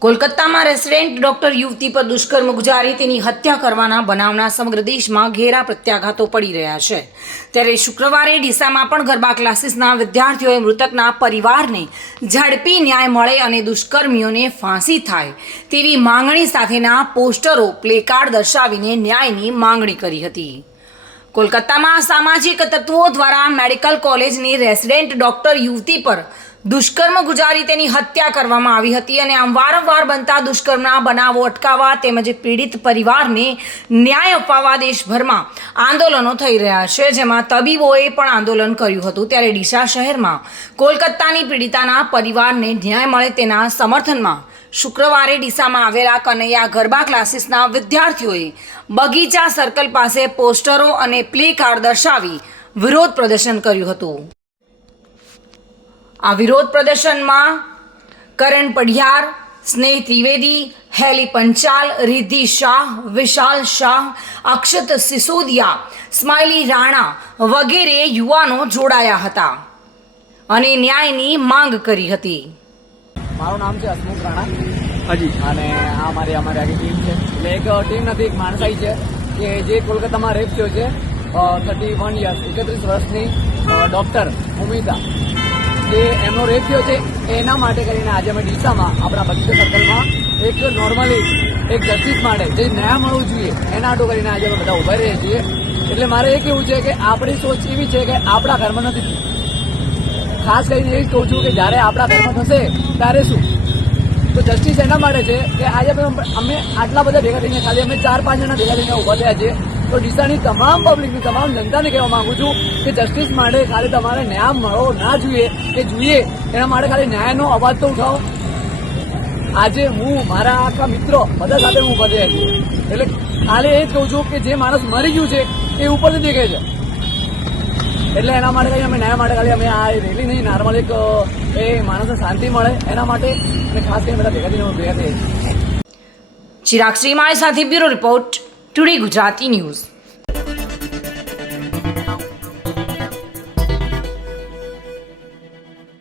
કોલકાતામાં resident doctor યુવતી પર દુષ્કર્મ ગુજારી તેની હત્યા કરવાના બનાવના સમગ્ર દેશમાં ઘેરા પ્રત્યાઘાતો પડી રહ્યા છે. ત્યારે શુક્રવારે ડીસામાં પણ ગરબા ક્લાસીસના વિદ્યાર્થીઓએ મૃતકના પરિવારને ઝડપી ન્યાય મળે અને દુષ્કર્મીઓને ફાંસી થાય તેવી માંગણી સાથેના પોસ્ટરો પ્લેકાર્ડ દર્શાવીને ન્યાયની માંગણી કરી હતી. કોલકાતામાં સામાજિક તત્વો દ્વારા મેડિકલ કોલેજની રેસિડેન્ટ ડોક્ટર યુવતી પર દુષ્કર્મ ગુજારી તેની હત્યા કરવામાં આવી હતી અને આમ વારંવાર બનતા દુષ્કર્મના બનાવો અટકાવવા તેમજ પીડિત પરિવારને ન્યાય અપાવવા દેશભરમાં આંદોલનો થઈ રહ્યા છે. જેમાં તબીબોએ પણ આંદોલન કર્યું હતું. ત્યારે ડીસા શહેરમાં કોલકાતાની પીડિતાના પરિવારને ન્યાય મળે તેના સમર્થનમાં શુક્રવારે ડીસામાં આવેલા કનૈયા ગરબા ક્લાસીસના વિદ્યાર્થીઓએ બગીચા સર્કલ પાસે પોસ્ટરો અને પ્લે કાર્ડ દર્શાવી વિરોધ પ્રદર્શન કર્યું હતું. આ વિરોધ પ્રદર્શનમાં કરણ પઢિયાર સ્નેહ ત્રિવેદી હેલી પંચાલ રિદ્ધિ શાહ વિશાલ શાહ અક્ષત સિસોદિયા સ્માઇલી રાણા વગેરે યુવાનો જોડાયા હતા અને ન્યાયની માંગ કરી હતી. મારું નામ છે હસમુખ રાણા. હાજી. અને આ મારી અમારી આખી ટીમ છે. એટલે એક ટીમ નથી એક માણસાઈ છે કે જે કોલકાતામાં રેપ થયો છે. થર્ટી વન યર્સ એકત્રીસ વર્ષની ડોક્ટર ઉમિતા. જે એમનો રેપ થયો છે. એના માટે કરીને આજે અમે ડીસામાં, આપણા બગીચા સર્કલમાં એક નોર્મલી એક જસ્ટિસ માટે જે ન્યાય મળવું જોઈએ, એના આટો કરીને આજે અમે બધા ઊભા રહીએ છીએ. એટલે મારે એ કેવું છે કે આપણી સોચ એવી છે કે આપણા ઘરમાં નથી ખાસ કરીને એ જ કહું છું કે જ્યારે આપણા ઘરમાં થશે, ત્યારે શું? તો જસ્ટિસ એના માટે છે કે આજે અમે આટલા બધા ભેગા થઈને ખાલી અમે ચાર પાંચ જણા ભેગા થઈને ઊભા થયા છે તો ડીસાની તમામ પબ્લિકની તમામ જનતાને કહેવા માંગુ છું કે જસ્ટિસ માટે ખાલી તમારે ન્યાય મળવો ના જોઈએ કે જોઈએ. એના માટે ખાલી ન્યાયનો અવાજ તો ઉઠાવો. આજે હું, મારા આખા મિત્રો બધા સાથે હું બધે થયા એટલે ખાલી એ જ કહું છું કે જે માણસ મરી ગયું છે, એ ઉપરથી દેખાય છે. એટલે એના માટે ખાલી અમે ન્યાય માટે ખાલી અમે આ રેલી નહીં નોર્મલ એક, એ માણસને શાંતિ મળે એના માટે. અને ખાસ કરીને બધા ભેગા થઈને ભેગા થઈએ છીએ. ચિરાગ શ્રીમાળી સાથે bureau report. Today Gujarati news